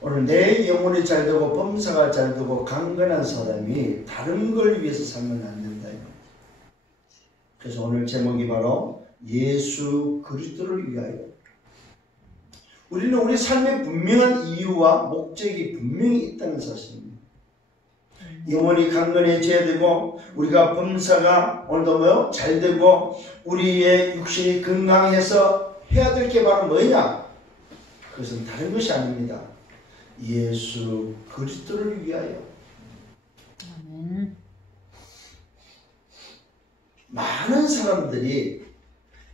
오늘 내 영혼이 잘되고 범사가 잘되고 강건한 사람이 다른 걸 위해서 살면 안 된다. 그래서 오늘 제목이 바로 예수 그리스도를 위하여. 우리는 우리 삶의 분명한 이유와 목적이 분명히 있다는 사실입니다. 영혼이 강건해져야 되고 우리가 범사가 오늘도 뭐요? 잘되고 우리의 육신이 건강해서 해야 될 게 바로 뭐냐? 그것은 다른 것이 아닙니다. 예수 그리스도를 위하여. 아멘. 많은 사람들이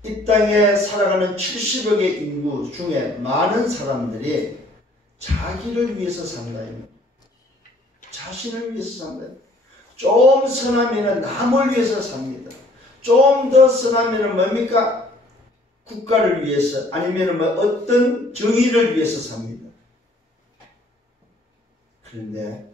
이 땅에 살아가는 70억의 인구 중에 많은 사람들이 자기를 위해서 산다. 자신을 위해서 산다. 좀 선하면 남을 위해서 삽니다. 좀 더 선하면 뭡니까? 국가를 위해서 아니면 뭐 어떤 정의를 위해서 삽니다. 그런데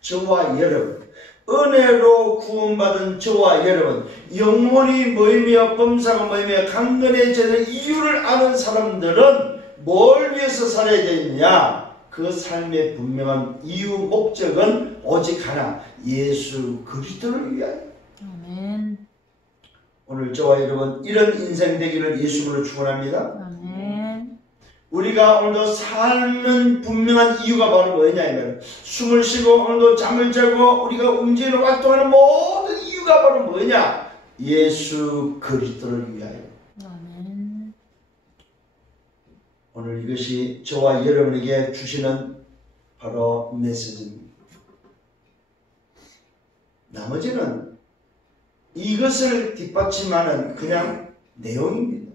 저와 여러분, 은혜로 구원받은 저와 여러분, 영혼이 모이며 범사가 모이며 강건해지는 이유를 아는 사람들은 뭘 위해서 살아야 되느냐? 그 삶의 분명한 이유, 목적은 오직 하나, 예수 그리스도를 위하여. 아멘. 오늘 저와 여러분 이런 인생 되기를 예수님으로 축원합니다. 아멘. 우리가 오늘도 삶은 분명한 이유가 바로 뭐냐면 숨을 쉬고 오늘도 잠을 자고 우리가 움직이는 활동하는 모든 이유가 바로 뭐냐? 예수 그리스도를 위하여. 아멘. 오늘 이것이 저와 여러분에게 주시는 바로 메시지입니다. 나머지는 이것을 뒷받침하는 그냥 내용입니다.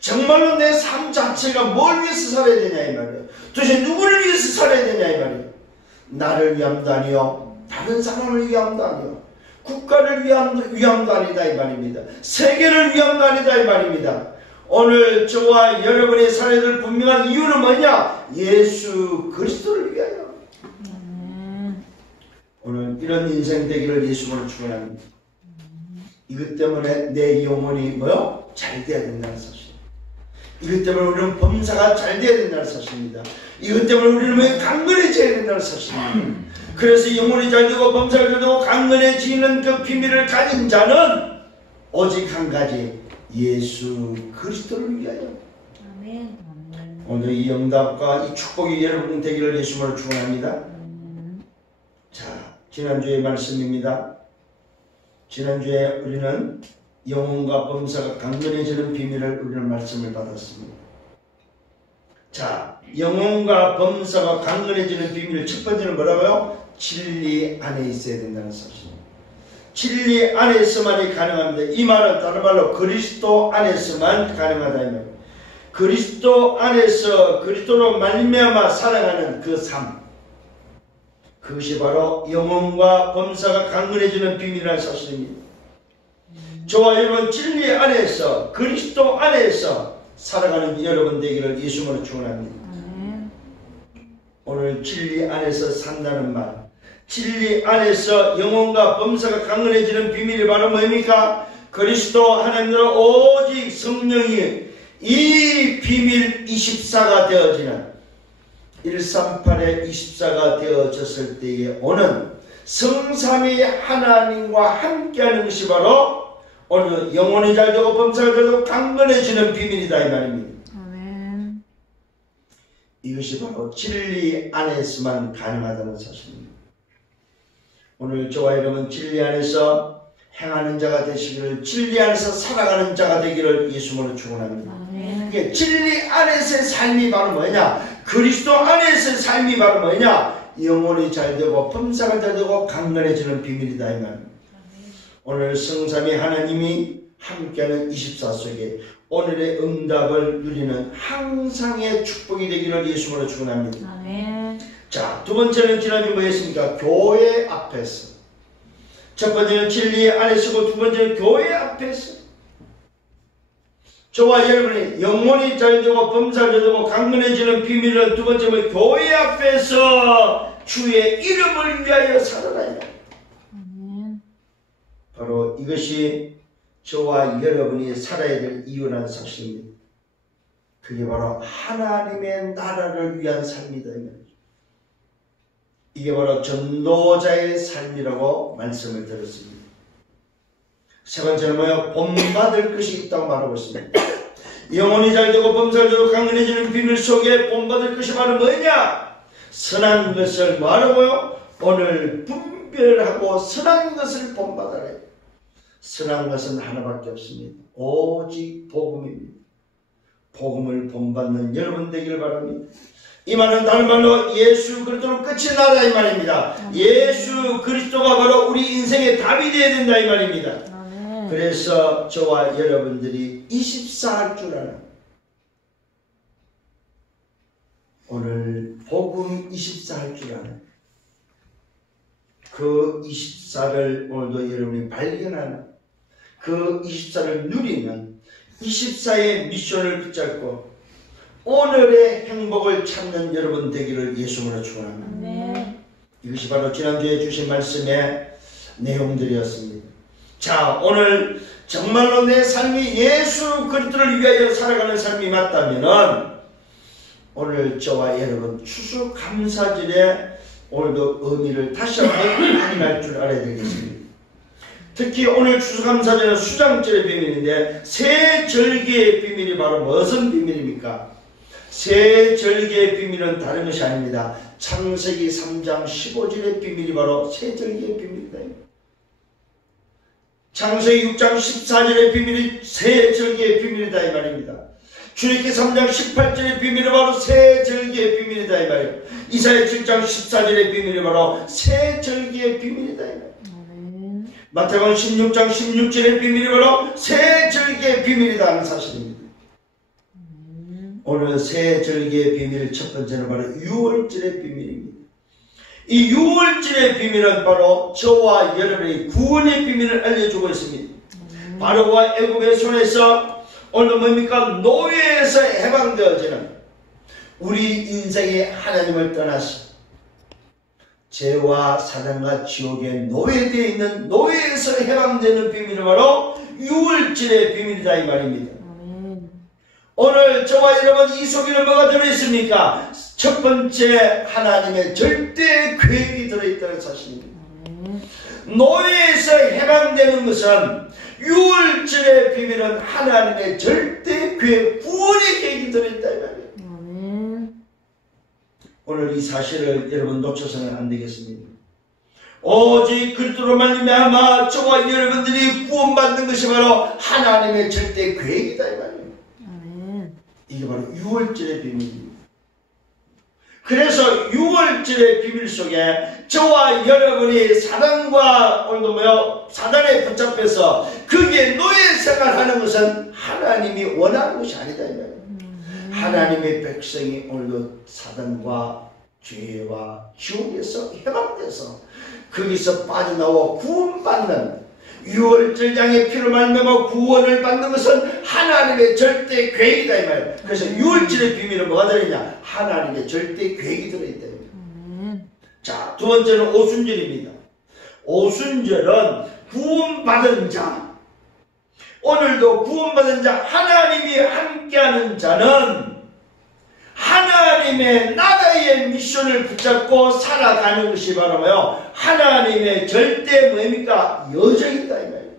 정말로 내 삶 자체가 뭘 위해서 살아야 되냐 이 말이에요. 도대체 누구를 위해서 살아야 되냐 이 말이에요. 나를 위함도 아니요, 다른 사람을 위함도 아니요, 국가를 위함도 아니다 이 말입니다. 세계를 위함도 아니다 이 말입니다. 오늘 저와 여러분이 살아야 될 분명한 이유는 뭐냐? 예수 그리스도를 위하여. 오늘 이런 인생 되기를 예수님으로 축원합니다. 이것 때문에 내 영혼이 뭐요? 잘 돼야 된다는 사실. 이것 때문에 우리는 범사가 잘 돼야 된다는 사실입니다. 이것 때문에 우리는 왜 강건해져야 된다는 사실입니다. 그래서 영혼이 잘 되고 범사가 잘 되고 강건해지는 그 비밀을 가진 자는 오직 한 가지, 예수 그리스도를 위하여. 아멘. 오늘 이 응답과 이 축복이 여러분 되기를 예수님으로 축원합니다. 자, 지난주의 말씀입니다. 지난주에 우리는 영혼과 범사가 강건해지는 비밀을 우리는 말씀을 받았습니다. 자, 영혼과 범사가 강건해지는 비밀 첫 번째는 뭐라고요? 진리 안에 있어야 된다는 사실입니다. 진리 안에서만이 가능합니다. 이 말은 다른 말로 그리스도 안에서만 가능하다 이 말입니다. 그리스도 안에서 그리스도로 말미암아 살아가는 그 삶, 그것이 바로 영혼과 범사가 강건해지는 비밀이라는 사실입니다. 저와 여러분 진리 안에서 그리스도 안에서 살아가는 여러분 되기를 예수님으로 축원합니다. 오늘 진리 안에서 산다는 말, 진리 안에서 영혼과 범사가 강건해지는 비밀이 바로 뭡니까? 그리스도 하나님으로 오직 성령이 이 비밀 24가 되어지는 138의 24가 되어졌을 때에 오는 성삼위 하나님과 함께하는 것이 바로 오늘 영혼이 잘되고 범사가 잘되고 강건해지는 비밀이다 이 말입니다. 아멘. 이것이 바로 진리 안에서만 가능하다는 사실입니다. 오늘 저와 여러분 진리 안에서 행하는 자가 되시기를, 진리 안에서 살아가는 자가 되기를 예수님으로 축원합니다. 이게 진리 안에서의 삶이 바로 뭐냐? 그리스도 안에서의 삶이 바로 뭐냐? 영혼이 잘되고 범사가 잘되고 강건해지는 비밀이다 이 말입니다. 오늘 성삼위 하나님이 함께하는 24 속에 오늘의 응답을 누리는 항상의 축복이 되기를 예수님으로 축원합니다. 아멘. 자, 두 번째는 지난주 뭐였습니까? 교회 앞에서. 첫 번째는 진리 안에서고 두 번째는 교회 앞에서. 저와 여러분이 영혼이 잘되고 범사가 잘되고 강건해지는 비밀은 두 번째는 교회 앞에서 주의 이름을 위하여 살아라. 바로 이것이 저와 여러분이 살아야 될 이유라는 사실입니다. 그게 바로 하나님의 나라를 위한 삶이다. 이게 바로 전도자의 삶이라고 말씀을 드렸습니다. 세 번째는 뭐예요? 본받을 것이 있다고 말하고 있습니다. 영혼이 잘되고 범사되고 강건해지는 비밀 속에 본받을 것이 바로 뭐냐? 선한 것을 말하고요. 오늘 분별하고 선한 것을 본받아라. 선한 것은 하나밖에 없습니다. 오직 복음입니다. 복음을 본받는 여러분 되기를 바랍니다. 이 말은 다른 말로 예수 그리스도로 끝이 나라 이 말입니다. 예수 그리스도가 바로 우리 인생의 답이 되어야 된다 이 말입니다. 그래서 저와 여러분들이 24할 줄 알아. 오늘 복음 24할 줄 알아. 그 24를 오늘도 여러분이 발견하는 그 24를 누리는 24의 미션을 붙잡고 오늘의 행복을 찾는 여러분 되기를 예수님으로 축원합니다. 이것이 바로 지난주에 주신 말씀의 내용들이었습니다. 자, 오늘 정말로 내 삶이 예수 그리스도를 위하여 살아가는 삶이 맞다면은 오늘 저와 여러분 추수감사절에 오늘도 의미를 다시 한번 확인할 줄 알아야 되겠습니다. 특히 오늘 추수감사절은 수장절의 비밀인데 새 절기의 비밀이 바로 무슨 비밀입니까? 새 절기의 비밀은 다른 것이 아닙니다. 창세기 3장 15절의 비밀이 바로 새 절기의 비밀이다. 창세기 6장 14절의 비밀이 새 절기의 비밀이다 이 말입니다. 출애굽기 3장 18절의 비밀이 바로 새 절기의 비밀이다 이 말이에요. 이사야 7장 14절의 비밀이 바로 새 절기의 비밀이다 이 말이에요. 마태복음 16장 16절의 비밀이 바로 새 절기의 비밀이다 하는 사실입니다. 오늘 새 절기의 비밀 첫 번째는 바로 6월절의 비밀입니다. 이 6월절의 비밀은 바로 저와 여러분의 구원의 비밀을 알려주고 있습니다. 바로와 애굽의 손에서 오늘 뭡니까? 노예에서 해방되어지는 우리 인생의 하나님을 떠나서 죄와 사단과 지옥의 노예되어 있는 노예에서 해방되는 비밀이 바로 6월절의 비밀이다 이 말입니다. 오늘 저와 여러분 이 속에는 뭐가 들어있습니까? 첫 번째 하나님의 절대 계획이 들어있다는 사실입니다. 노예에서 해방되는 것은 6월절의 비밀은 하나님의 절대 계획, 구원의 계획이 들어있다 이 말이에요. 오늘 이 사실을 여러분 놓쳐서는 안 되겠습니다. 오직 그리스도로 말미암아 저와 여러분들이 구원받는 것이 바로 하나님의 절대 계획이다 이 말이에요. 이게 바로 6월절의 비밀입니다. 그래서 6월절의 비밀 속에 저와 여러분이 사단과 오늘도 사단에 붙잡혀서 그게 노예 생활하는 것은 하나님이 원하는 것이 아니다 이 말이에요. 하나님의 백성이 오늘도 사단과 죄와 지옥에서 해방돼서 거기서 빠져나와 구원받는 6월절 양의 피로 말미암아 구원을 받는 것은 하나님의 절대 계획이다 이 말이에요. 그래서 6월절의 비밀은 뭐가 들어있냐? 하나님의 절대 계획이 들어있다. 자, 두 번째는 오순절입니다. 오순절은 구원받은 자, 오늘도 구원받은 자, 하나님이 함께하는 자는 하나님의 나라의 미션을 붙잡고 살아가는 것이 바로 뭐요? 하나님의 절대 뭡니까? 여정이다 이 말이에요.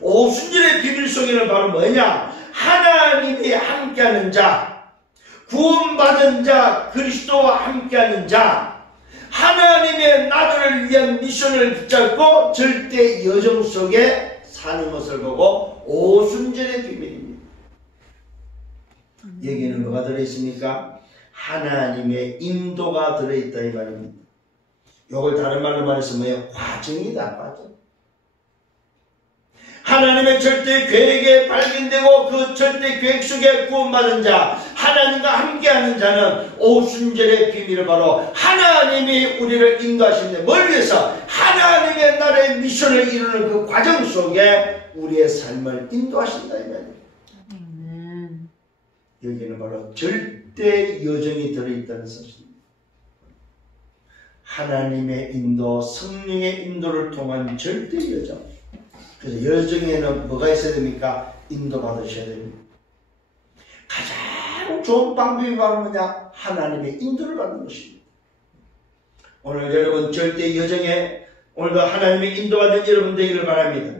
오순절의 비밀 속에는 바로 뭐냐? 하나님이 함께하는 자, 구원받은 자, 그리스도와 함께하는 자, 하나님의 나라를 위한 미션을 붙잡고 절대 여정 속에 사는 것을 보고 오순절의 비밀입니다. 여기에는 뭐가 들어있습니까? 하나님의 인도가 들어있다 이 말입니다. 이걸 다른 말로 말해서 뭐예요? 과정이다, 과정. 하나님의 절대 계획에 발견되고 그 절대 계획 속에 구원받은 자, 하나님과 함께하는 자는 오순절의 비밀을 바로 하나님이 우리를 인도하시는데 뭘 위해서? 하나님의 나라의 미션을 이루는 그 과정 속에 우리의 삶을 인도하신다 이 말입니다. 여기는 바로 절대 여정이 들어있다는 사실입니다. 하나님의 인도, 성령의 인도를 통한 절대 여정. 그래서 여정에는 뭐가 있어야 됩니까? 인도 받으셔야 됩니다. 가장 좋은 방법이 바로 뭐냐? 하나님의 인도를 받는 것입니다. 오늘 여러분 절대 여정에 오늘도 하나님의 인도받는 여러분 되기를 바랍니다.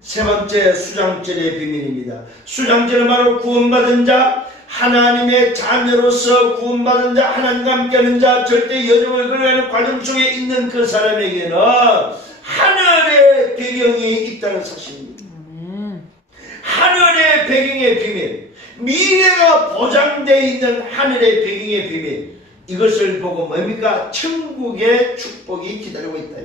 세 번째 수장절의 비밀입니다. 수장절은 바로 구원받은 자, 하나님의 자녀로서 구원받은 자, 하나님과 함께하는 자, 절대 여정을 걸어가는 과정 속에 있는 그 사람에게는 하늘의 배경이 있다는 사실입니다. 하늘의 배경의 비밀, 미래가 보장되어 있는 하늘의 배경의 비밀, 이것을 보고 뭡니까? 천국의 축복이 기다리고 있다.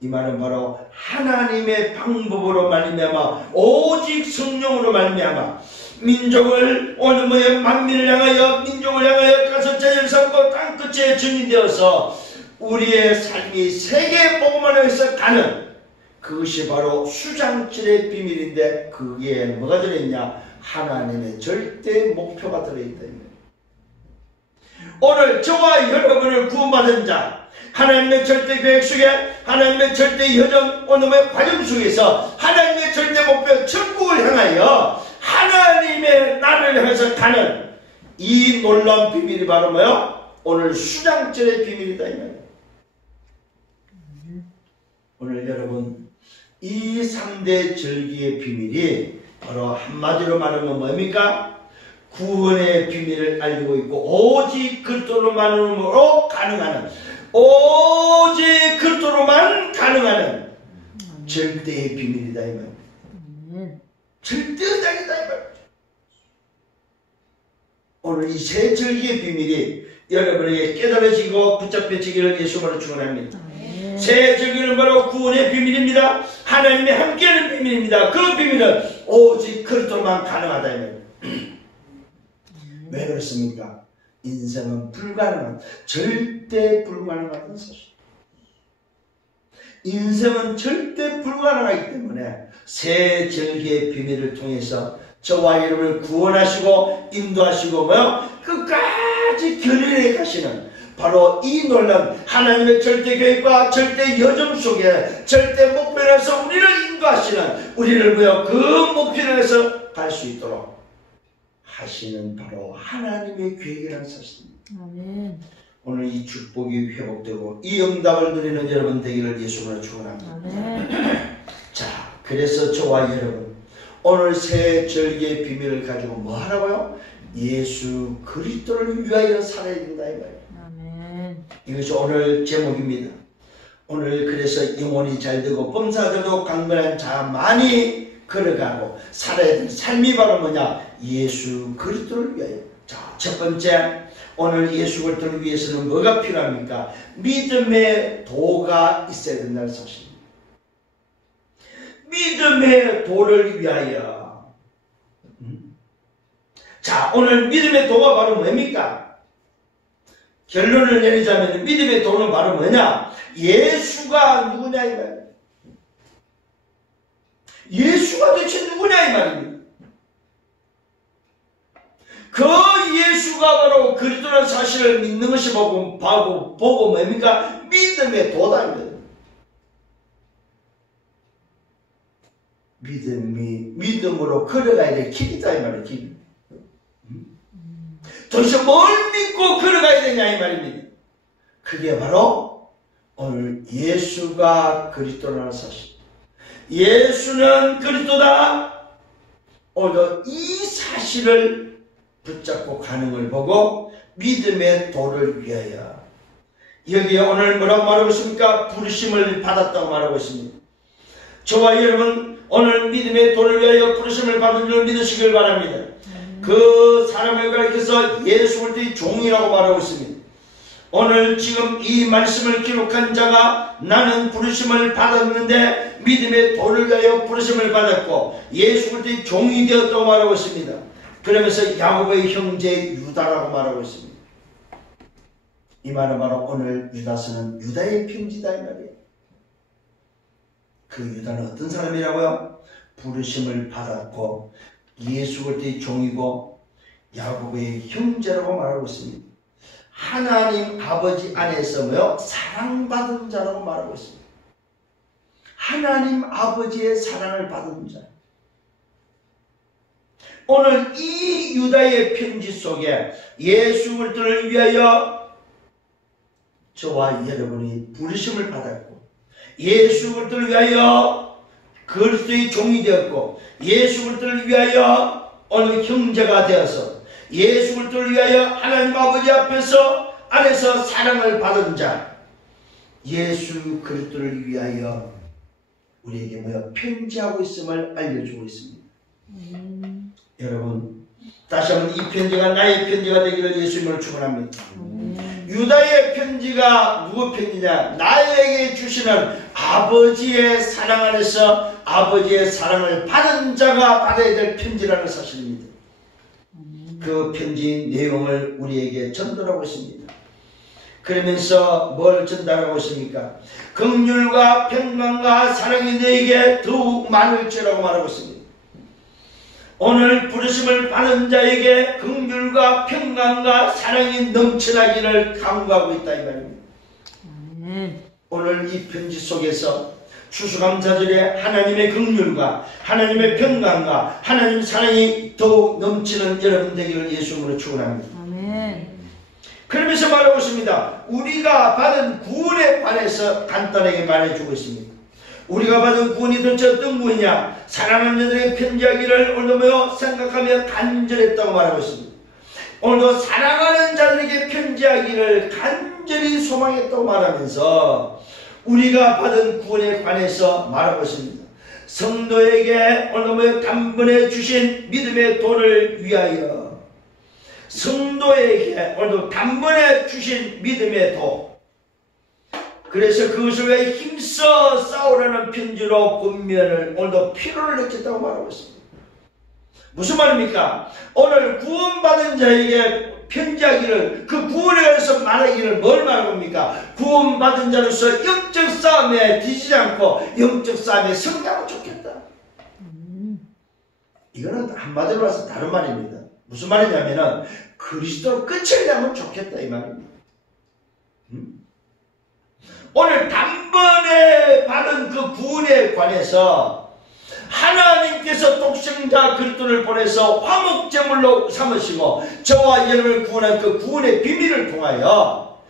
이 말은 바로 하나님의 방법으로 말미암아 오직 성령으로 말미암아 민족을 오늘 뭐에 만민을 향하여 민족을 향하여 가서 자연을 삼고 땅끝에 증인되어서 우리의 삶이 세계 복음화에서 가는 그것이 바로 수장질의 비밀인데 그게 뭐가 들어있냐? 하나님의 절대 목표가 들어있다. 오늘 저와 여러분을 구원받은 자, 하나님의 절대 계획 속에 하나님의 절대 여정 오늘의 과정 속에서 하나님의 절대 목표 천국을 향하여 하나님의 나라를 향해서 가는 이 놀라운 비밀이 바로 뭐요? 오늘 수장절의 비밀이다 이 말이에요. 오늘 여러분 이 3대 절기의 비밀이 바로 한마디로 말하면 뭡니까? 구원의 비밀을 알고 있고 오직 그리스도로만으로 가능한 오직 그리스도로만 가능한 절대의 비밀이다 이 말이에요. 절대의장이다 이 말이에요. 오늘 이 세 절기의 비밀이 여러분에게 깨달아지고 붙잡혀지기를 예수님으로 축원합니다. 세 절기는 바로 구원의 비밀입니다. 하나님의 함께하는 비밀입니다. 그 비밀은 오직 그리스도로만 가능하다 이 말이에요. 왜 그렇습니까? 인생은 불가능한, 절대 불가능한 사실. 인생은 절대 불가능하기 때문에 세 절기의 비밀을 통해서 저와 여러분을 구원하시고 인도하시고 끝까지 견인해 가시는 바로 이 놀라운 하나님의 절대 계획과 절대 여정 속에 절대 목표에서 우리를 인도하시는 우리를 그 목표를 해서 갈 수 있도록 하시는 바로 하나님의 계획이라는 사실입니다. 아멘. 오늘 이 축복이 회복되고 이 응답을 누리는 여러분 되기를 예수님으로 축원합니다. 자, 그래서 저와 여러분 오늘 새 절기의 비밀을 가지고 뭐 하라고요? 예수 그리스도를 위하여 살아야 된다 이 말이에요. 아멘. 이것이 오늘 제목입니다. 오늘 그래서 영혼이 잘되고 범사되고 강건한 자만이 걸어가고 살아야 될 삶이 바로 뭐냐? 예수 그리스도를 위하여. 자, 첫 번째 오늘 예수 그리스도를 위해서는 뭐가 필요합니까? 믿음의 도가 있어야 된다는 사실입니다. 믿음의 도를 위하여. 자, 오늘 믿음의 도가 바로 뭡니까? 결론을 내리자면 믿음의 도는 바로 뭐냐? 예수가 누구냐 이 말이에요. 예수가 대체 누구냐 이 말입니다. 그 예수가 바로 그리스도라는 사실을 믿는 것이 보고 뭡니까? 믿음의 도다. 믿음으로 걸어가야 될 길이다 이 말이에요. 길. 도대체 뭘 믿고 걸어가야 되냐 이 말입니다. 그게 바로 오늘 예수가 그리스도라는 사실. 예수는 그리스도다. 오늘 이 사실을 붙잡고 가는 걸 보고 믿음의 도를 위하여. 여기에 오늘 뭐라고 말하고 있습니까? 부르심을 받았다고 말하고 있습니다. 저와 여러분 오늘 믿음의 도를 위하여 부르심을 받은 줄 믿으시길 바랍니다. 그 사람을 가리켜서 예수 그리스도의 종이라고 말하고 있습니다. 오늘 지금 이 말씀을 기록한 자가 나는 부르심을 받았는데 믿음의 도를 위하여 부르심을 받았고 예수 그리스도의 종이 되었다고 말하고 있습니다. 그러면서 야곱의 형제 유다라고 말하고 있습니다. 이 말은 바로 오늘 유다서는 유다의 편지다 이 말이에요. 그 유다는 어떤 사람이라고요? 부르심을 받았고 예수 그리스도의 종이고 야곱의 형제라고 말하고 있습니다. 하나님 아버지 안에서 사랑받은 자라고 말하고 있습니다. 하나님 아버지의 사랑을 받은 자. 오늘 이 유다의 편지 속에 예수 그리스도를 위하여 저와 여러분이 부르심을 받았고, 예수 그리스도를 위하여 그리스도의 종이 되었고, 예수 그리스도를 위하여 오늘 형제가 되어서 예수 그리스도를 위하여 하나님 아버지 안에서 사랑을 받은 자, 예수 그리스도를 위하여 우리에게 편지하고 있음을 알려주고 있습니다. 여러분, 다시 한번 이 편지가 나의 편지가 되기를 예수님을 축원합니다. 유다의 편지가 누구 편지냐? 나에게 주시는 아버지의 사랑 안에서 아버지의 사랑을 받은 자가 받아야 될 편지라는 사실입니다. 그 편지 내용을 우리에게 전달하고 있습니다. 그러면서 뭘 전달하고 있습니까? 긍휼과 평강과 사랑이 너에게 더욱 많을지라고 말하고 있습니다. 오늘 부르심을 받은 자에게 긍휼과 평강과 사랑이 넘쳐나기를 간구하고 있다 이 말입니다. 오늘 이 편지 속에서 추수감사절에 하나님의 긍휼과 하나님의 평강과 하나님 사랑이 더욱 넘치는 여러분 되기를 예수님으로 축원합니다. 그러면서 말하고 있습니다. 우리가 받은 구원에 관해서 간단하게 말해주고 있습니다. 우리가 받은 구원이 도대체 어떤 구원이냐? 사랑하는 자들에게 편지하기를 오늘도 생각하며 간절했다고 말하고 있습니다. 오늘도 사랑하는 자들에게 편지하기를 간절히 소망했다고 말하면서 우리가 받은 구원에 관해서 말하고 있습니다. 성도에게 오늘도 단번에 주신 믿음의 도를 위하여, 성도에게 오늘도 단번에 주신 믿음의 도, 그래서 그것을 위해 힘써 싸우라는 편지로 권면을 오늘도 필요를 느꼈다고 말하고 있습니다. 무슨 말입니까? 오늘 구원받은 자에게 편지하기를, 그 구원에 관해서 말하기를 뭘 말하고 합니까? 구원받은 자로서 영적 싸움에 뒤지지 않고 영적 싸움에 승리하면 좋겠다. 이거는 한마디로 해서 다른 말입니다. 무슨 말이냐면은 그리스도로 끝을 내면 좋겠다 이 말입니다. 오늘 단번에 받은 그 구원에 관해서 하나님께서 독생자 그리스도를 보내서 화목제물로 삼으시고 저와 여러분을 구원한 그 구원의 비밀을 통하여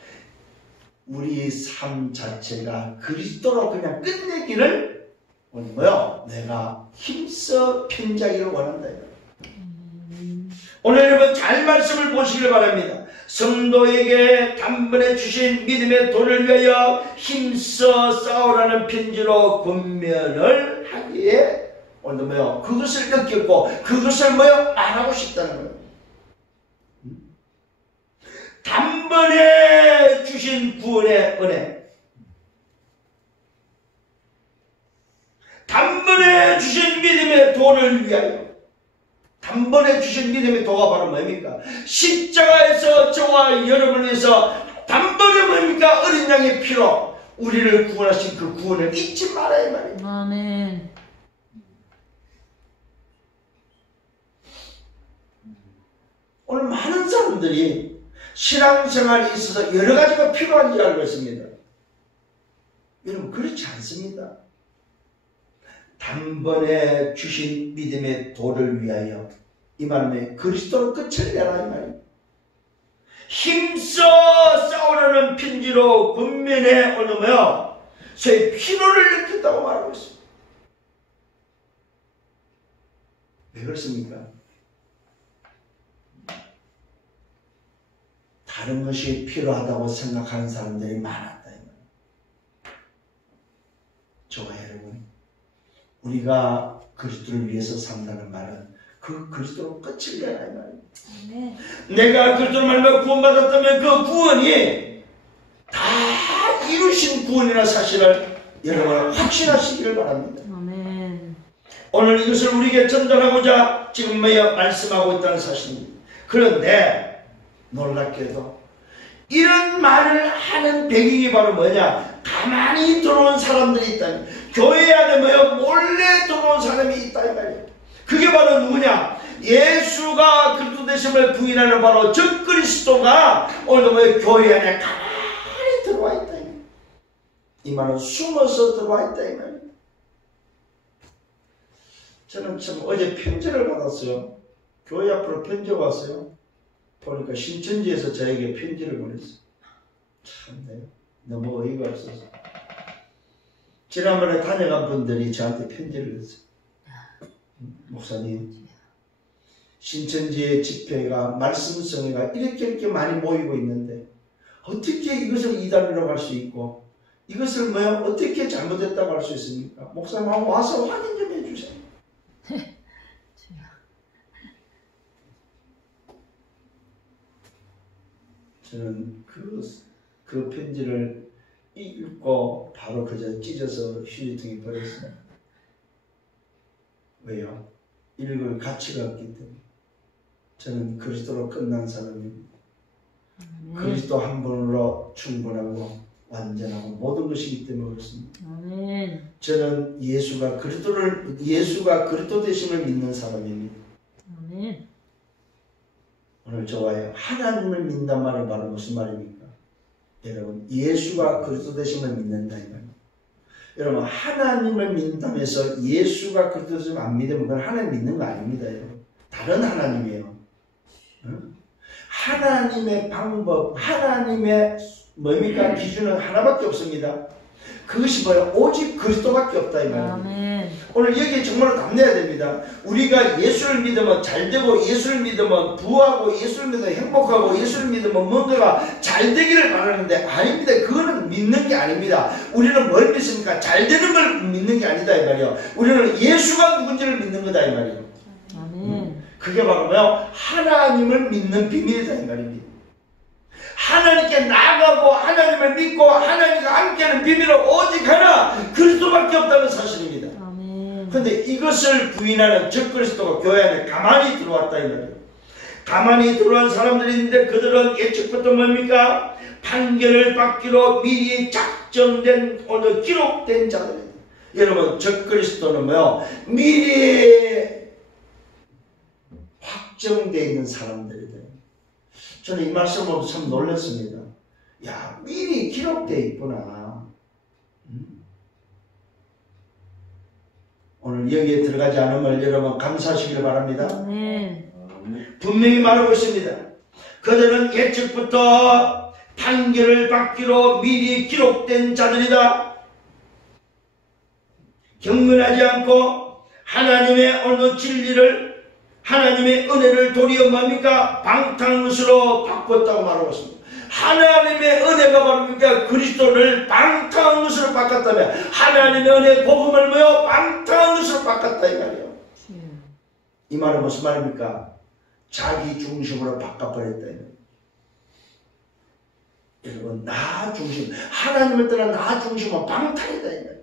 우리 삶 자체가 그리스도로 그냥 끝내기를 내가 힘써 편지하기를 원한다. 오늘 여러분 잘 말씀을 보시길 바랍니다. 성도에게 단번에 주신 믿음의 도를 위하여 힘써 싸우라는 편지로 권면을 하기에 오늘 그것을 느꼈고 그것을 말하고 싶다는 거예요. 단번에 주신 구원의 은혜, 단번에 주신 믿음의 도를 위하여, 단번에 주신 믿음의 도가 바로 뭡니까? 십자가에서 저와 여러분을 위해서 단번에 뭡니까? 어린 양의 피로 우리를 구원하신 그 구원을 잊지 말아야 말입니다. 아멘. 오늘 많은 사람들이 신앙생활에 있어서 여러 가지가 필요한 줄 알고 있습니다. 여러분 그렇지 않습니다. 단번에 주신 믿음의 도를 위하여, 이 말은 그리스도로 끝을 내라 이 말입니다. 힘써 싸우라는 편지로 권면에 오르며 저의 피로를 느꼈다고 말하고 있습니다. 왜 그렇습니까? 다른 것이 필요하다고 생각하는 사람들이 많았다 이 말입니다. 저와 여러분, 우리가 그리스도를 위해서 산다는 말은 그 그리스도로 끝을 내라 이 말입니다. 네. 내가 그리스도로 말미암아 구원받았다면 그 구원이 다 이루신 구원이라는 사실을 여러분 확신하시기를 바랍니다. 아멘. 오늘 이것을 우리에게 전달하고자 지금 말씀하고 있다는 사실입니다. 그런데 놀랍게도 이런 말을 하는 배경이 바로 뭐냐? 가만히 들어온 사람들이 있다니, 교회 안에 몰래 들어온 사람이 있다 이 말이에요. 그게 바로 누구냐? 예수가 그리스도 되심을 부인하는 바로 적 그리스도가 오늘 교회 안에 가만히 들어와 있다 이 말이에요. 이 말은 숨어서 들어와 있다 이 말이에요. 저는 참 어제 편지를 받았어요. 교회 앞으로 편지가 왔어요. 보니까 신천지에서 저에게 편지를 보냈어요. 참네요. 너무 어이가 없어서. 지난번에 다녀간 분들이 저한테 편지를 했어요. 목사님, 신천지의 집회가 말씀성회가 이렇게 많이 모이고 있는데 어떻게 이것을 이단이라고 할 수 있고 이것을 어떻게 잘못했다고 할 수 있습니까? 목사님 와서 확인 좀 해주세요. 저는 그 편지를 읽고 바로 그저 찢어서 휴지통에 버렸어요. 왜요? 읽을 가치가 없기 때문에. 저는 그리스도로 끝난 사람입니다. 그리스도 한 분으로 충분하고 완전하고 모든 것이기 때문에 그렇습니다. 저는 예수가 그리스도 되심을 믿는 사람입니다. 오늘 저와요. 하나님을 믿는단 말은 바로 무슨 말입니까? 여러분, 예수가 그리스도 되심을 믿는다 이 말이에요. 여러분, 하나님을 믿는다면서 예수가 그리스도 되심을 안 믿으면 그건 하나님 믿는 거 아닙니다. 여러분. 다른 하나님이에요. 응? 하나님의 방법, 하나님의 뭡니까? 기준은 하나밖에 없습니다. 그것이 뭐예요? 오직 그리스도밖에 없다 이 말입니다. 오늘 여기에 정말로 답내야 됩니다. 우리가 예수를 믿으면 잘되고 예수를 믿으면 부하고 예수를 믿으면 행복하고 예수를 믿으면 뭔가가 잘되기를 바라는데 아닙니다. 그거는 믿는 게 아닙니다. 우리는 뭘 믿습니까? 잘되는 걸 믿는 게 아니다 이 말이에요. 우리는 예수가 누군지를 믿는 거다 이 말이에요. 그게 바로 뭐예요? 하나님을 믿는 비밀이다 이 말입니다. 하나님께 나아가고 하나님을 믿고 하나님과 함께하는 비밀은 오직 하나 그리스도밖에 없다는 사실입니다. 그런데 이것을 부인하는 적그리스도가 교회 안에 가만히 들어왔다 이 말이에요. 가만히 들어온 사람들이 있는데 그들은 예측부터 뭡니까? 판결을 받기로 미리 작정된 오늘 기록된 자들입니다. 여러분, 적그리스도는 뭐요? 미리 확정되어 있는 사람들이다. 저는 이 말씀을 보고 참 놀랐습니다. 야, 미리 기록되어 있구나. 오늘 여기에 들어가지 않으면 여러분 감사하시길 바랍니다. 분명히 말하고 있습니다. 그들은 예측부터 판결을 받기로 미리 기록된 자들이다. 경건하지 않고 하나님의 어느 진리를 하나님의 은혜를 도리어 뭡니까? 방탕것으로 바꿨다고 말하고 있습니다. 하나님의 은혜가 뭡니까? 그리스도를 방탕한 것으로 바꿨다면 하나님의 은혜 복음을 뭐요? 방탕한 것으로 바꿨다 이 말이에요. 이 말은 무슨 말입니까? 자기 중심으로 바꿔버렸다 이 말이에요. 여러분, 나 중심, 하나님을 떠나 나 중심은 방탕이다 이 말이에요.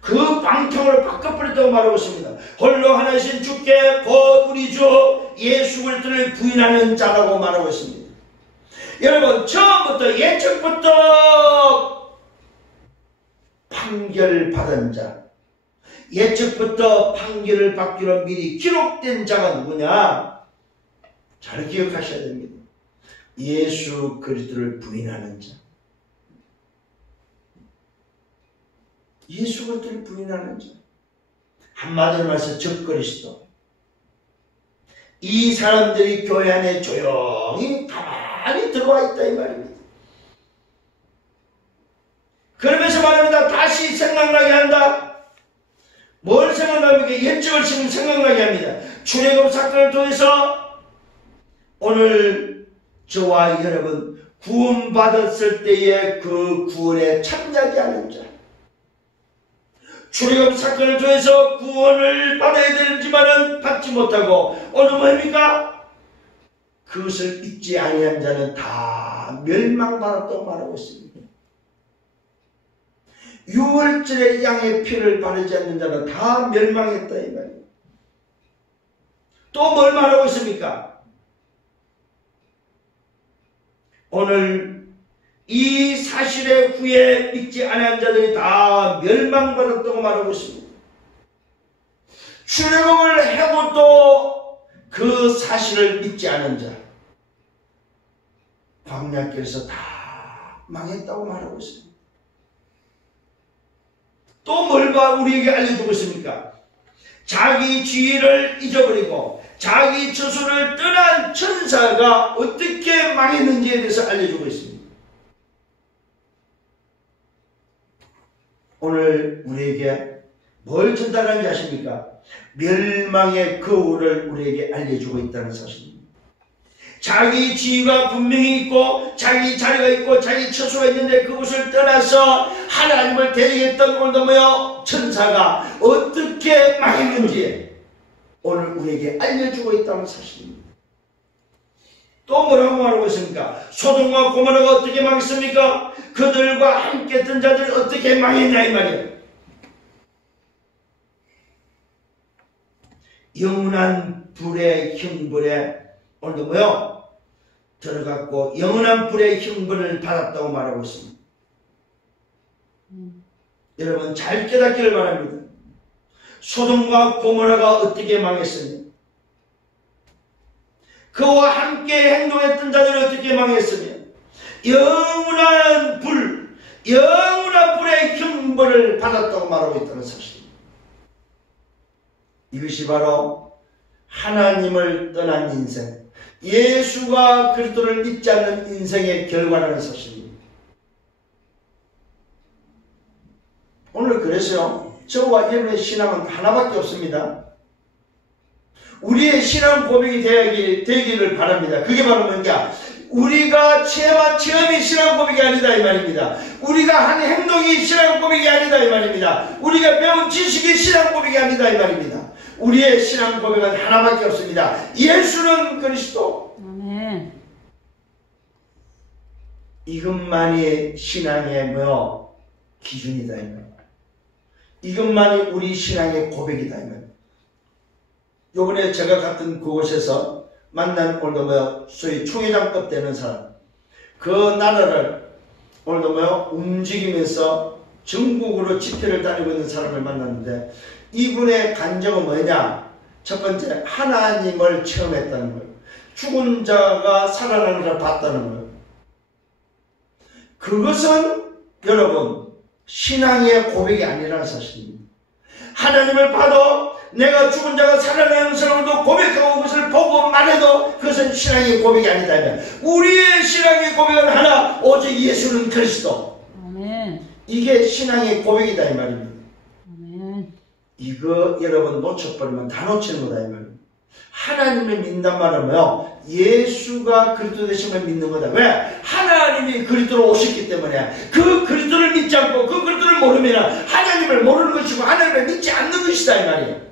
그 방탕을 바꿔버렸다고 말하고 있습니다. 홀로 하나신 주께 곧 우리 주 예수 그리스도를 부인하는 자라고 말하고 있습니다. 여러분, 처음부터 예측부터 판결받은 자, 예측부터 판결을 받기로 미리 기록된 자가 누구냐? 잘 기억하셔야 됩니다. 예수 그리스도를 부인하는 자. 예수 그리스도를 부인하는 자. 한마디로 말해서 적그리스도. 이 사람들이 교회 안에 조용히 가만히 들어와 있다 이 말입니다. 그러면서 말합니다. 다시 생각나게 한다. 뭘 생각납니까? 예측을 지금 생각나게 합니다. 출애굽 사건을 통해서 오늘 저와 여러분 구원받았을 때의 그 구원에 참여하지 않은 자, 출애굽 사건을 통해서 구원을 받아야 되지만은 받지 못하고 오늘 뭡니까? 그것을 잊지 아니한 자는 다 멸망받았다고 말하고 있습니다. 유월절에 양의 피를 바르지 않는 자는 다 멸망했다 이 말이에요. 또 뭘 말하고 있습니까? 오늘 이 사실에 후에 믿지 않은 자들이 다 멸망받았다고 말하고 있습니다. 출애굽을 하고 또 그 사실을 믿지 않은 자, 광야길에서 다 망했다고 말하고 있습니다. 또 뭘 우리에게 알려주고 있습니까? 자기 지위를 잊어버리고 자기 처소를 떠난 천사가 어떻게 망했는지에 대해서 알려주고 있습니다. 오늘 우리에게 뭘 전달하는지 아십니까? 멸망의 거울을 우리에게 알려주고 있다는 사실입니다. 자기 지위가 분명히 있고 자기 자리가 있고 자기 처소가 있는데 그것을 떠나서 하나님을 대적했던 오늘도뭐요 천사가 어떻게 망했는지 오늘 우리에게 알려주고 있다는 사실입니다. 또 뭐라고 말하고 있습니까? 소돔과 고모라가 어떻게 망했습니까? 그들과 함께 했던 자들이 어떻게 망했냐 이 말이에요. 영원한 불의 형벌에 오늘도 뭐요? 들어갔고 영원한 불의 형벌을 받았다고 말하고 있습니다. 여러분 잘 깨닫기를 바랍니다. 소돔과 고모라가 어떻게 망했으며 그와 함께 행동했던 자들이 어떻게 망했으며 영원한 불의 형벌을 받았다고 말하고 있다는 사실입니다. 이것이 바로 하나님을 떠난 인생, 예수가 그리스도를 믿지 않는 인생의 결과라는 사실입니다. 오늘 그래서요, 저와 여러분의 신앙은 하나밖에 없습니다. 우리의 신앙 고백이 되기를 바랍니다. 그게 바로 뭔가 우리가 체험한 체험이 신앙 고백이 아니다 이 말입니다. 우리가 한 행동이 신앙 고백이 아니다 이 말입니다. 우리가 배운 지식이 신앙 고백이 아니다 이 말입니다. 우리의 신앙 고백은 하나밖에 없습니다. 예수는 그리스도. 아멘. 이것만이 신앙의 기준이다 이 말입니다. 이것만이 우리 신앙의 고백이다 이 말입니다. 요번에 제가 갔던 그곳에서 만난 오늘도 소위 총회장급 되는 사람, 그 나라를 오늘도 움직이면서 전국으로 집회를 다니고 있는 사람을 만났는데 이분의 간증은 뭐냐? 첫 번째, 하나님을 체험했다는 거예요. 죽은 자가 살아나는 걸 봤다는 거예요. 그것은 여러분 신앙의 고백이 아니라는 사실입니다. 하나님을 봐도 내가 죽은 자가 살아나는 사람도 고백하고 그것을 보고 말해도 그것은 신앙의 고백이 아니다. 우리의 신앙의 고백은 하나, 오직 예수는 그리스도. 아멘. 이게 신앙의 고백이다 이 말입니다. 아멘. 이거 여러분 놓쳐버리면 다 놓치는 거다 이 말입니다. 하나님을 믿는단 말은 예수가 그리스도 되심을 믿는 거다. 왜? 하나님이 그리스도로 오셨기 때문에 그 그리스도를 믿지 않고 그 그리스도를 모르면 하나님을 모르는 것이고 하나님을 믿지 않는 것이다 이 말이에요.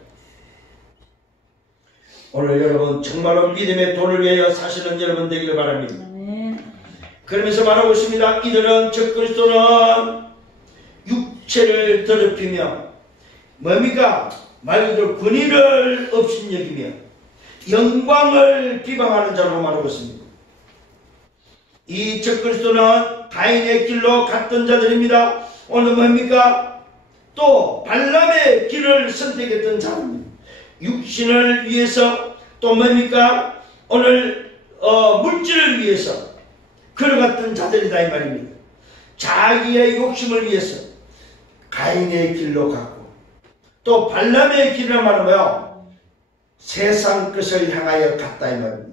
오늘 여러분 정말로 믿음의 도를 위하여 사시는 여러분 되기를 바랍니다. 아멘. 그러면서 말하고 있습니다. 이들은 저 그리스도는 육체를 더럽히며 뭡니까? 말 그대로 권위를 업신여기며 영광을 비방하는 자로 말하고 있습니다. 이 저 그리스도는 가인의 길로 갔던 자들입니다. 오늘 뭡니까? 또 발람의 길을 선택했던 자입니다. 육신을 위해서 또 뭡니까? 오늘 물질을 위해서 걸어갔던 자들이다 이 말입니다. 자기의 욕심을 위해서 가인의 길로 갔고 또 발람의 길이라 말하면 세상 것을 향하여 갔다 이 말입니다.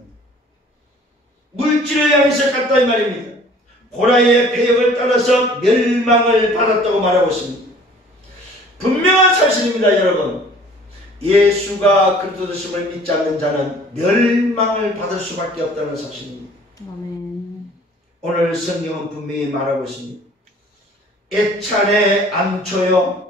물질을 향해서 갔다 이 말입니다. 고라의 배역을 따라서 멸망을 받았다고 말하고 있습니다. 분명한 사실입니다 여러분. 예수가 그리스도 되심을 믿지 않는 자는 멸망을 받을 수밖에 없다는 사실입니다. 아멘. 오늘 성경은 분명히 말하고 있습니다. 애찬의 암초요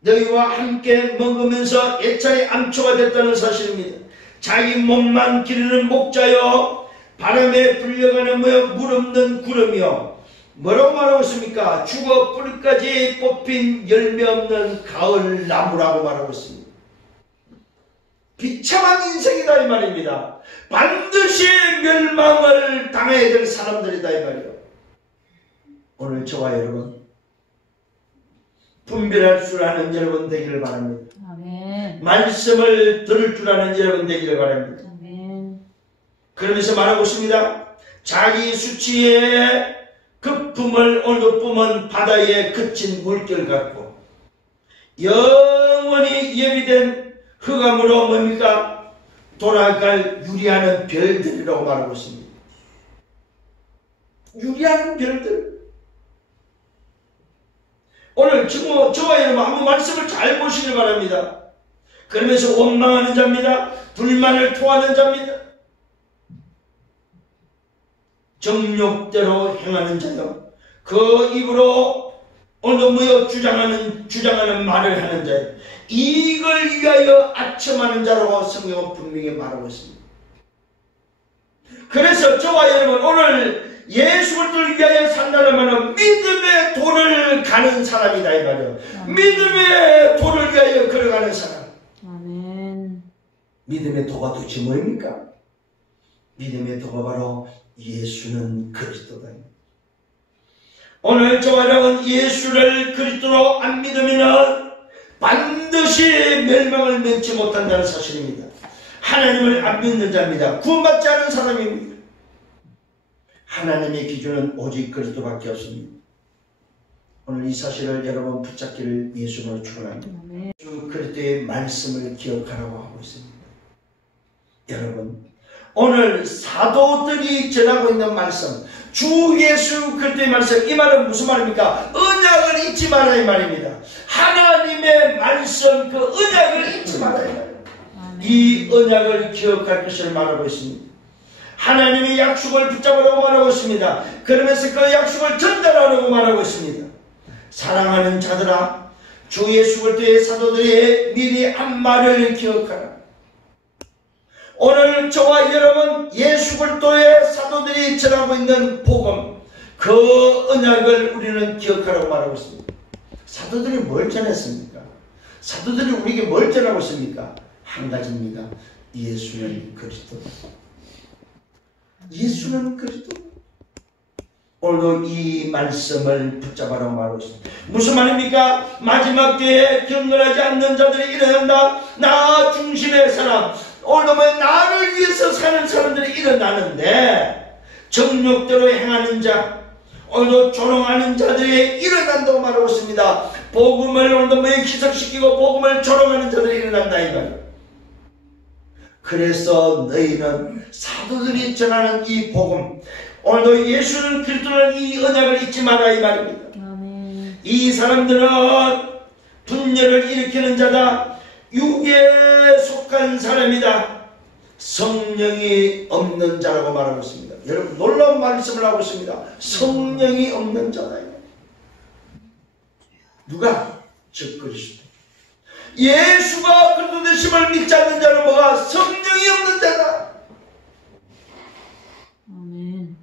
너희와 함께 먹으면서 애찬의 암초가 됐다는 사실입니다. 자기 몸만 기르는 목자요 바람에 불려가는 물 없는 구름이요 뭐라고 말하고 있습니까? 죽어 뿌리까지 뽑힌 열매 없는 가을 나무라고 말하고 있습니다. 비참한 인생이다 이 말입니다. 반드시 멸망을 당해야 될 사람들이다 이 말이에요. 오늘 저와 여러분 분별할 줄 아는 여러분 되기를 바랍니다. 아멘. 말씀을 들을 줄 아는 여러분 되기를 바랍니다. 아멘. 그러면서 말하고 있습니다. 자기 수치의 거품을 오늘 뿜은 바다에 그친 물결 같고 영원히 예비된 흑암으로 뭡니까? 돌아갈 유리하는 별들이라고 말하고 있습니다. 유리하는 별들. 오늘 저와 여러분 한번 말씀을 잘 보시길 바랍니다. 그러면서 원망하는 자입니다. 불만을 토하는 자입니다. 정욕대로 행하는 자요. 그 입으로 오늘도 무엇 주장하는 말을 하는 자요. 이익을 위하여 아첨하는 자라고 성경은 분명히 말하고 있습니다. 그래서 저와 여러분 오늘 예수 그리스도를 위하여 산다면 믿음의 도를 가는 사람이다 이 말이에요. 믿음의 도를 위하여 걸어가는 사람. 아멘. 믿음의 도가 도대체 뭐입니까? 믿음의 도가 바로 예수는 그리스도다. 오늘 저와 여러분 예수를 그리스도로 안 믿으면 반드시 멸망을 면치 못한다는 사실입니다. 하나님을 안 믿는 자입니다. 구원받지 않은 사람입니다. 하나님의 기준은 오직 그리스도밖에 없습니다. 오늘 이 사실을 여러분 붙잡기를 예수님으로 축원합니다. 예수 그리스도의 말씀을 기억하라고 하고 있습니다. 여러분 오늘 사도들이 전하고 있는 말씀, 주 예수 그리스도의 말씀, 이 말은 무슨 말입니까? 언약을 잊지 마라 이 말입니다. 하나님의 말씀, 그 언약을 잊지 마라 이 말입니다. 이 언약을 기억할 것을 말하고 있습니다. 하나님의 약속을 붙잡으라고 말하고 있습니다. 그러면서 그 약속을 전달하라고 말하고 있습니다. 사랑하는 자들아, 주 예수 그리스도의 사도들이 미리 한 말을 기억하라. 오늘 저와 여러분 예수 그리스도의 사도들이 전하고 있는 복음, 그 언약을 우리는 기억하라고 말하고 있습니다. 사도들이 뭘 전했습니까? 사도들이 우리에게 뭘 전하고 있습니까? 한 가지입니다. 예수는 그리스도. 예수는 그리스도. 오늘도 이 말씀을 붙잡아라고 말하고 있습니다. 무슨 말입니까? 마지막 때에 경건하지 않는 자들이 일어난다. 나 중심의 사람, 오늘도 나를 위해서 사는 사람들이 일어나는데 정욕대로 행하는 자, 오늘도 조롱하는 자들이 일어난다고 말하고 있습니다. 복음을 오늘도 희석시키고 복음을 조롱하는 자들이 일어난다 이 말이에요. 그래서 너희는 사도들이 전하는 이 복음, 오늘도 예수는 그리스도는 이 언약을 잊지 마라 이 말입니다. 아멘. 이 사람들은 분열을 일으키는 자다. 육에 속한 사람이다. 성령이 없는 자라고 말하고 있습니다. 여러분 놀라운 말씀을 하고 있습니다. 성령이 없는 자다. 누가? 즉 그리스도. 예수가 그리스도 되심을 믿지 않는 자는 뭐가? 성령이 없는 자다. 아멘.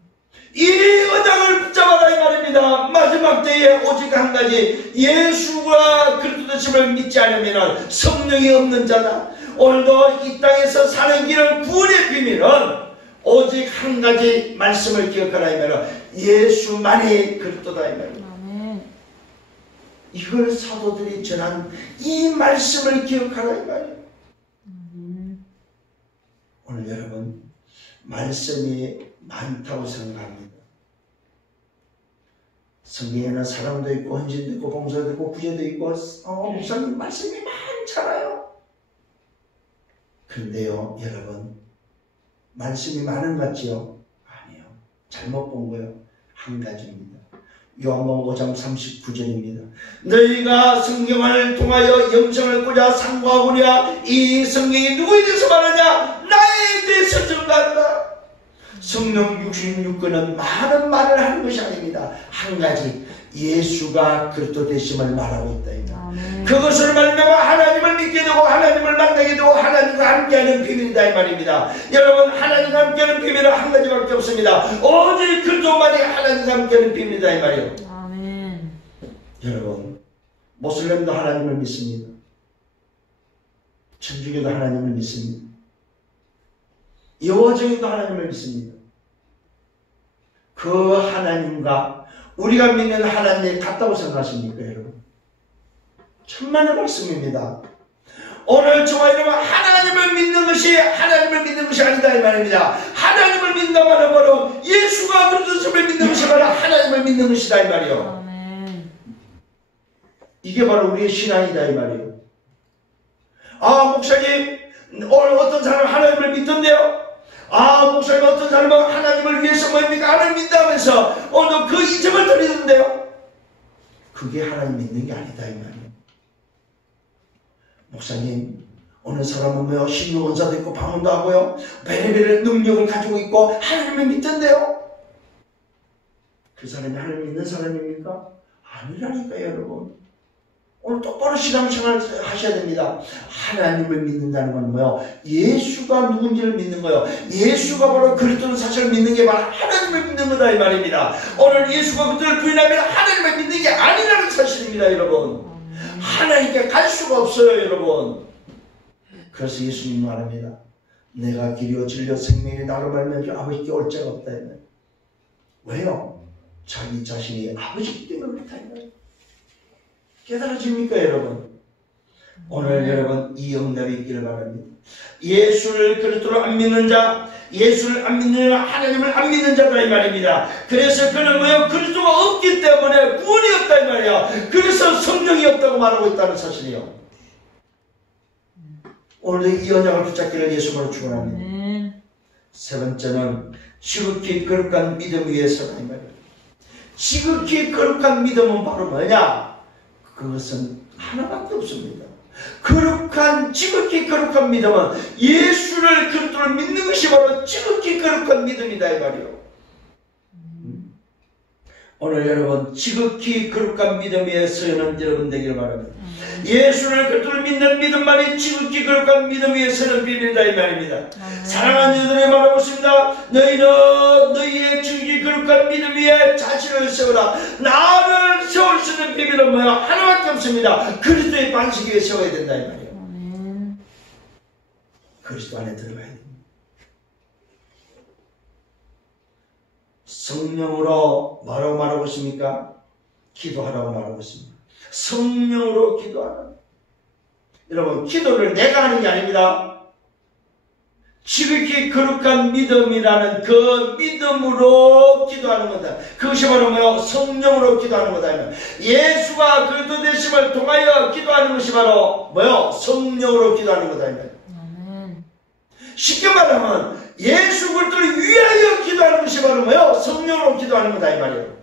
이 언약을 붙잡아라 이 말입니다. 마지막 때에 오직 한 가지, 예수가 그리스도 되심을 믿지 않으면 성령이 없는 자다. 오늘도 이 땅에서 사는 길을 구원의 비밀은 오직 한 가지 말씀을 기억하라 이 말이야. 예수만이 그리스도다 이 말이야. 이걸 사도들이 전한 이 말씀을 기억하라 이 말이에요. 오늘 여러분 말씀이 많다고 생각합니다. 성경에는 사랑도 있고 헌신도 있고 봉사도 있고 구제도 있고 목사님 말씀이 많잖아요. 그런데요 여러분 말씀이 많은 것 같지요? 아니요. 잘못 본 거예요. 한 가지입니다. 요한복음 5장 39절입니다. 너희가 성경을 통하여 영생을 꾸자 상고하구냐. 이 성경이 누구에 대해서 말하냐? 나에 대해서 증거한다. 성령 66권은 많은 말을 하는 것이 아닙니다. 한 가지, 예수가 그리스도 되심을 말하고 있다. 그것을 말미암아 하나님을 믿게 되고 하나님을 만나게 되고 하나님과 함께하는 비밀이다 이 말입니다. 여러분 하나님과 함께하는 비밀은 한 가지밖에 없습니다. 오직 그리스도만이 하나님과 함께하는 비밀이다 이 말이에요. 아멘. 여러분 모슬렘도 하나님을 믿습니다. 천주교도 하나님을 믿습니다. 여호와정인도 하나님을 믿습니다. 그 하나님과 우리가 믿는 하나님이 같다고 생각하십니까 여러분? 천만의 말씀입니다. 오늘 저와 여러분 하나님을 믿는 것이 아니다 이 말입니다. 하나님을 믿는다고 하는 바로 예수가 그리스도를 믿는 것이 바로 하나님을 믿는 것이다 이 말이요. 아멘. 이게 바로 우리의 신앙이다 이 말이에요. 아 목사님 오늘 어떤 사람은 하나님을 믿던데요. 목사님 어떤 사람은 하나님을 위해서 뭡니까? 하나님 믿다면서 오늘도 그 이점을 드리는데요. 그게 하나님 믿는 게 아니다 이 말이에요. 목사님 어느 사람은 뭐요? 신유원사도 있고 방언도 하고요. 베레베레 능력을 가지고 있고 하나님을 믿던데요. 그 사람이 하나님 믿는 사람입니까? 아니라니까요 여러분. 오늘 똑바로 신앙생활 하셔야 됩니다. 하나님을 믿는다는 건 뭐예요? 예수가 누군지를 믿는 거예요. 예수가 바로 그리스도는 사실을 믿는 게 바로 하나님을 믿는 거다 이 말입니다. 오늘 예수가 그들을 부인하면 하나님을 믿는 게 아니라는 사실입니다 여러분. 하나님께 갈 수가 없어요 여러분. 그래서 예수님 말합니다. 내가 길이요 진리요 생명이 나로 말미암아 아버지께 올 자가 없다 이 말이에요. 왜요? 자기 자신이 아버지이기 때문에 그렇다 이 말이에요. 깨달아집니까 여러분? 오늘 여러분 이 영답이 있기를 바랍니다. 예수를 그리스도로 안 믿는 자, 예수를 안 믿는 자, 하나님을 안 믿는 자다 이 말입니다. 그래서 그는 뭐예요? 그리스도가 없기 때문에 구원이 없다 이 말이에요. 그래서 성령이 없다고 말하고 있다는 사실이에요. 오늘도 이 언약을 붙잡기를 예수로 축원합니다. 세 번째는 지극히 거룩한 믿음 위에 서다 이 말이에요. 지극히 거룩한 믿음은 바로 뭐냐? 그것은 하나밖에 없습니다. 지극히 거룩한 믿음은 예수를 그리스도를 믿는 것이 바로 지극히 거룩한 믿음이다 이 말이요. 오늘 여러분 지극히 거룩한 믿음 위에 서는 여러분 되기를 바랍니다. 예수를 그리스도를 믿는 믿음만이 지극히 거룩한 믿음 위에 서는 비밀이다 이 말입니다. 사랑하는 이들에게 말하고 있습니다. 너희는 너희의 지극히 거룩한 믿음 위에 자신을 세우라. 나를 세울 수 있는 비밀은 뭐야? 하나밖에 없습니다. 그리스도의 반석 위에 세워야 된다 이 말이에요. 그리스도 안에 들어가야 됩니다. 성령으로 뭐라고 말하고 있습니까? 기도하라고 말하고 있습니다. 성령으로 기도하라. 여러분 기도를 내가 하는 게 아닙니다. 지극히 거룩한 믿음이라는 그 믿음으로 기도하는 거다. 그것이 바로 뭐요? 성령으로 기도하는 거다. 예수가 그리스도 되심을 통하여 기도하는 것이 바로 뭐요? 성령으로 기도하는 거다. 쉽게 말하면 예수 그리스도를 위하여 기도하는 것이 바로 뭐요? 성령으로 기도하는 거다 이 말이에요.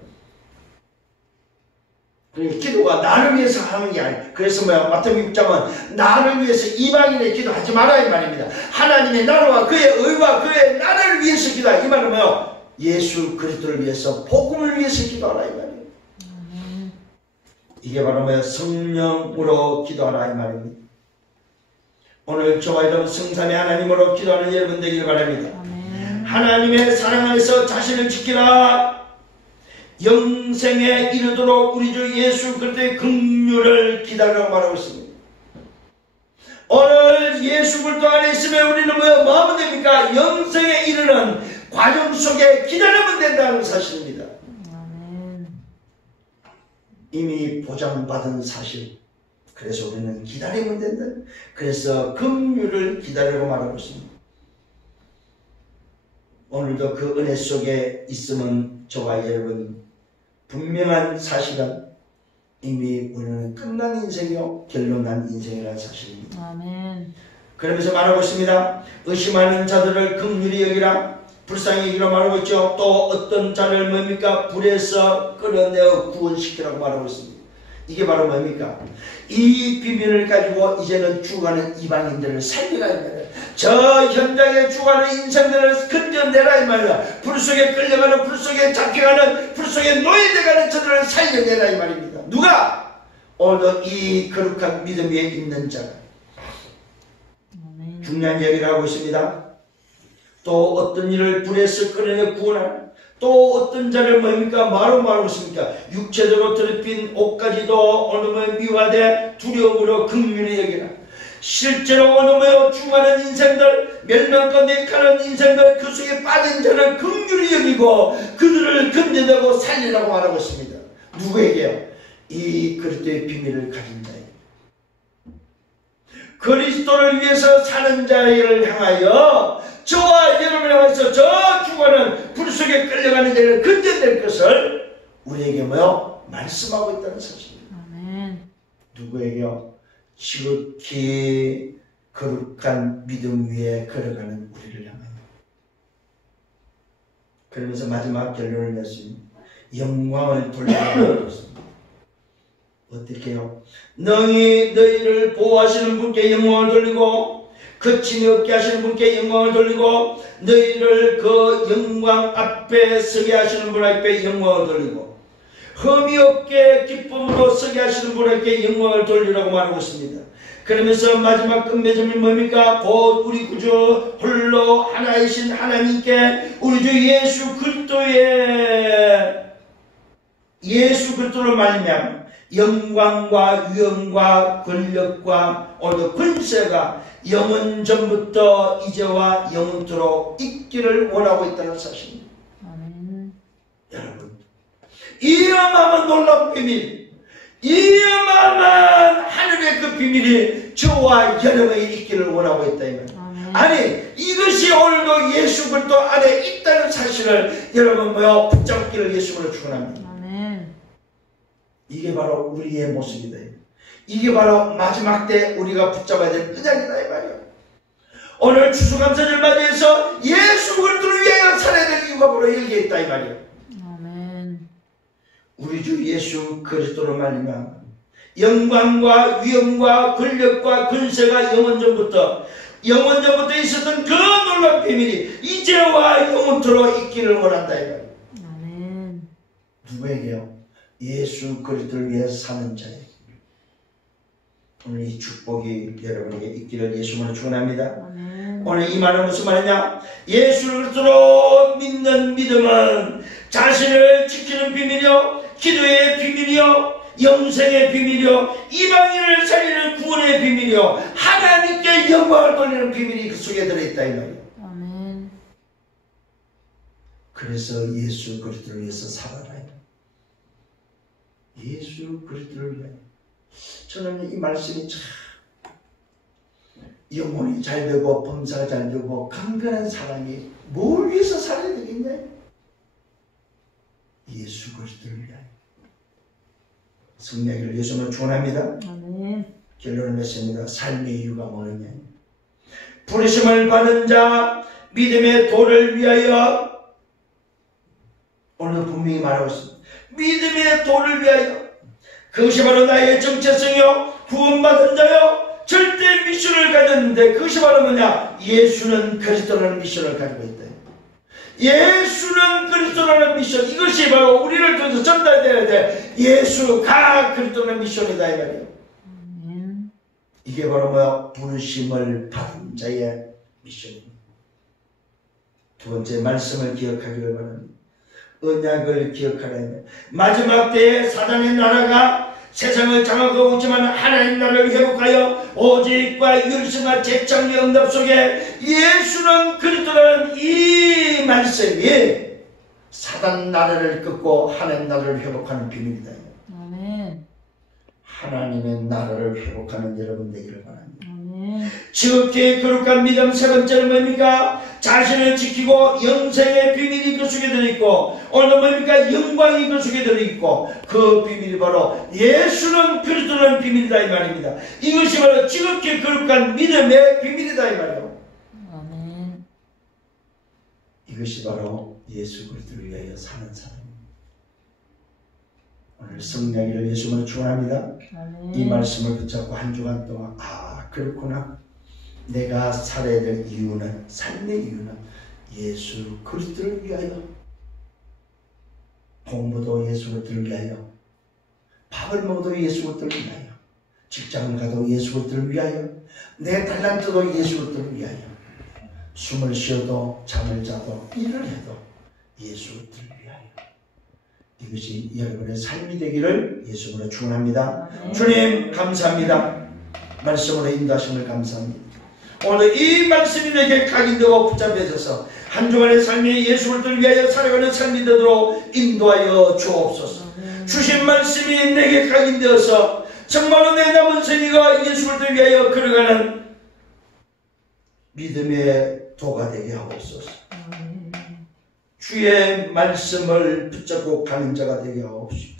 기도가 나를 위해서 하는 게 아니에요. 그래서 뭐야? 마태복음 6장은 나를 위해서 이방인의 기도하지 마라 이 말입니다. 하나님의 나라와 그의 의와 그의 나라를 위해서 기도하라. 이 말은 뭐요? 예수 그리스도를 위해서 복음을 위해서 기도하라 이 말이에요. 이게 바로 뭐예요? 성령으로 기도하라 이 말입니다. 오늘 저와 여러분 성삼의 하나님으로 기도하는 여러분 되기를 바랍니다. 하나님의 사랑 안에서 자신을 지키라. 영생에 이르도록 우리 주 예수 그리스도의 긍휼을 기다리라고 말하고 있습니다. 오늘 예수 그리스도 안에 있으면 우리는 뭐 하면 됩니까? 영생에 이르는 과정 속에 기다리면 된다는 사실입니다. 이미 보장받은 사실. 그래서 우리는 기다리면 된다. 그래서 긍휼을 기다리라고 말하고 있습니다. 오늘도 그 은혜 속에 있으면 저와 여러분 분명한 사실은 이미 우리는 끝난 인생이요 결론난 인생이라는 사실입니다. 아멘. 그러면서 말하고 있습니다. 의심하는 자들을 긍휼히 여기라. 불쌍히 여기라 말하고 있죠. 또 어떤 자를 뭡니까? 불에서 끌어내어 구원시키라고 말하고 있습니다. 이게 바로 뭡니까? 이 비밀을 가지고 이제는 죽어가는 이방인들을 살리라 이 말이야. 저 현장에 죽어가는 인생들을 건져내라 이 말이야. 불 속에 끌려가는, 불 속에 잡혀가는, 불 속에 노예돼가는 저들을 살려내라 이 말입니다. 누가? 오늘 이 거룩한 믿음 위에 있는 자가. 중요한 얘기를 하고 있습니다. 또 어떤 일을 불에서 끌어내 구원하라. 또 어떤 자를 뭡니까? 말하고 있습니까? 육체적으로 더럽힌 옷까지도 오늘 미화돼 두려움으로 긍휼히 여기라. 실제로 오늘 죽어가는 인생들, 멸망 가운데 가는 인생들, 그 속에 빠진 자를 긍휼히 여기고 그들을 건져내고 살리라고 말하고 있습니다. 누구에게요? 이 그리스도의 비밀을 가진 자에게. 그리스도를 위해서 사는 자를 향하여 저와 여러분을 향해서 저 죽어가는 불 속에 끌려가는 자를 건져낼 것을 우리에게 뭐요? 말씀하고 있다는 사실입니다. 아멘. 누구에게요? 지극히 거룩한 믿음 위에 걸어가는 우리를 향하여. 그러면서 마지막 결론을 냈습니다. 영광을 돌리라고 했습니다. 어떻게 해요? 너희를 보호하시는 분께 영광을 돌리고 거침이 없게 하시는 분께 영광을 돌리고 너희를 그 영광 앞에 서게 하시는 분 앞에 영광을 돌리고 흠이 없게 기쁨으로 서게 하시는 분에게 영광을 돌리라고 말하고 있습니다. 그러면서 마지막 끝맺음이 뭡니까? 곧 우리 구주 홀로 하나이신 하나님께 우리 주 예수 그리스도로 말미암아 영광과 위엄과 권력과 오늘 권세가 영원 전부터 이제와 영원토록 있기를 원하고 있다는 사실입니다. 여러분, 이 어마어마한 놀라운 비밀, 이 어마어마한 하늘의 그 비밀이 저와 여러분이 있기를 원하고 있다 이 말이에요. 아니, 이것이 오늘도 예수 그리스도 안에 있다는 사실을 여러분 붙잡기를 예수로 축원합니다. 이게 바로 우리의 모습이다. 이게 바로 마지막 때 우리가 붙잡아야 될 은약이다 이 말이에요. 오늘 추수감사절 맞이해서 예수 그리스도를 위하여 살아야 될 이유가 바로 여기에 있다 이 말이에요. 우리 주 예수 그리스도로 말미암아 영광과 위엄과 권력과 권세가 영원전부터 있었던 그 놀라운 비밀이 이제와 영원토록 있기를 원한다 이 말이에요. 누구에게요? 예수 그리스도를 위해 사는 자에게. 오늘 이 축복이 여러분에게 있기를 예수님으로 축원합니다. 오늘 이 말은 무슨 말이냐? 예수 그리스도로 믿는 믿음은 자신을 지키는 비밀이요, 기도의 비밀이요, 영생의 비밀이요, 이방인을 살리는 구원의 비밀이요, 하나님께 영광을 돌리는 비밀이 그 속에 들어있다 이 말이에요. 그래서 예수 그리스도를 위해서 살아라. 예수 그리스도를 위하여. 저는 이 말씀이 참 영혼이 잘 되고 범사가 잘 되고 강건한 사람이 뭘 위해서 살아야 되겠냐? 예수 그리스도를 위하여. 성령을 예수님을 축원합니다. 결론을 맺습니다. 삶의 이유가 뭐냐? 부르심을 받은 자 믿음의 도를 위하여. 오늘 분명히 말하고 있습니다. 믿음의 도를 위하여. 그것이 바로 나의 정체성이요, 구원받은 자요, 절대 미션을 가졌는데 그것이 바로 뭐냐? 예수는 그리스도라는 미션을 가지고 있다. 예수는 그리스도라는 미션, 이것이 바로 우리를 통해서 전달되어야 돼. 예수가 그리스도라는 미션이다 이 말이에요. 이게 바로 뭐야? 부르심을 받은 자의 미션입니다. 두 번째 말씀을 기억하기를 바랍니다. 언약을 기억하라면 마지막 때에 사단의 나라가 세상을 장악하고 있지만 하나님 나라를 회복하여 오직과 율성과 재창의 응답 속에 예수는 그리스도라는 이 말씀이 사단 나라를 끊고 하나님 나라를 회복하는 비밀이다. 하나님의 나라를 회복하는 여러분 되기를 바랍니다. 지극히 거룩한 믿음 세 번째는 뭡니까? 자신을 지키고 영생의 비밀이 그 속에 들어있고, 오늘 뭡니까? 영광이 그 속에 들어있고, 그 비밀이 바로 예수는 그리스도라는 비밀이다 이 말입니다. 이것이 바로 지극히 거룩한 믿음의 비밀이다 이 말이에요. 이것이 바로 예수 그리스도를 위하여 사는 사람입니다. 오늘 성령을 예수님으로 축원합니다. 이 말씀을 붙잡고 한 주간 동안 그렇구나, 내가 살아야 될 이유는, 삶의 이유는 예수 그리스도를 위하여. 공부도 예수 그리스도를 위하여, 밥을 먹어도 예수 그리스도를 위하여, 직장을 가도 예수 그리스도를 위하여, 내 달란트도 예수 그리스도를 위하여, 숨을 쉬어도 잠을 자도 일을 해도 예수 그리스도를 위하여. 이것이 여러분의 삶이 되기를 예수님으로 축원합니다. 주님 감사합니다. 말씀으로 인도하심을 감사합니다. 오늘 이 말씀이 내게 각인되고 붙잡혀져서 한 주간의 삶이 예수 그리스도를 위하여 살아가는 삶이 되도록 인도하여 주옵소서. 주신 말씀이 내게 각인되어서 정말로 내 남은 생애가 예수 그리스도를 위하여 걸어가는 믿음의 도가 되게 하옵소서. 주의 말씀을 붙잡고 가는 자가 되게 하옵소서.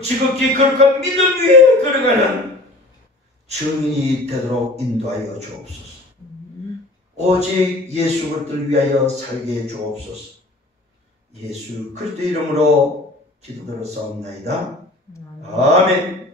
지극히 거룩한 믿음 위에 걸어가는 증인이 되도록 인도하여 주옵소서. 오직 예수 그리스도를 위하여 살게 해 주옵소서. 예수 그리스도 이름으로 기도드렸사옵나이다. 아멘.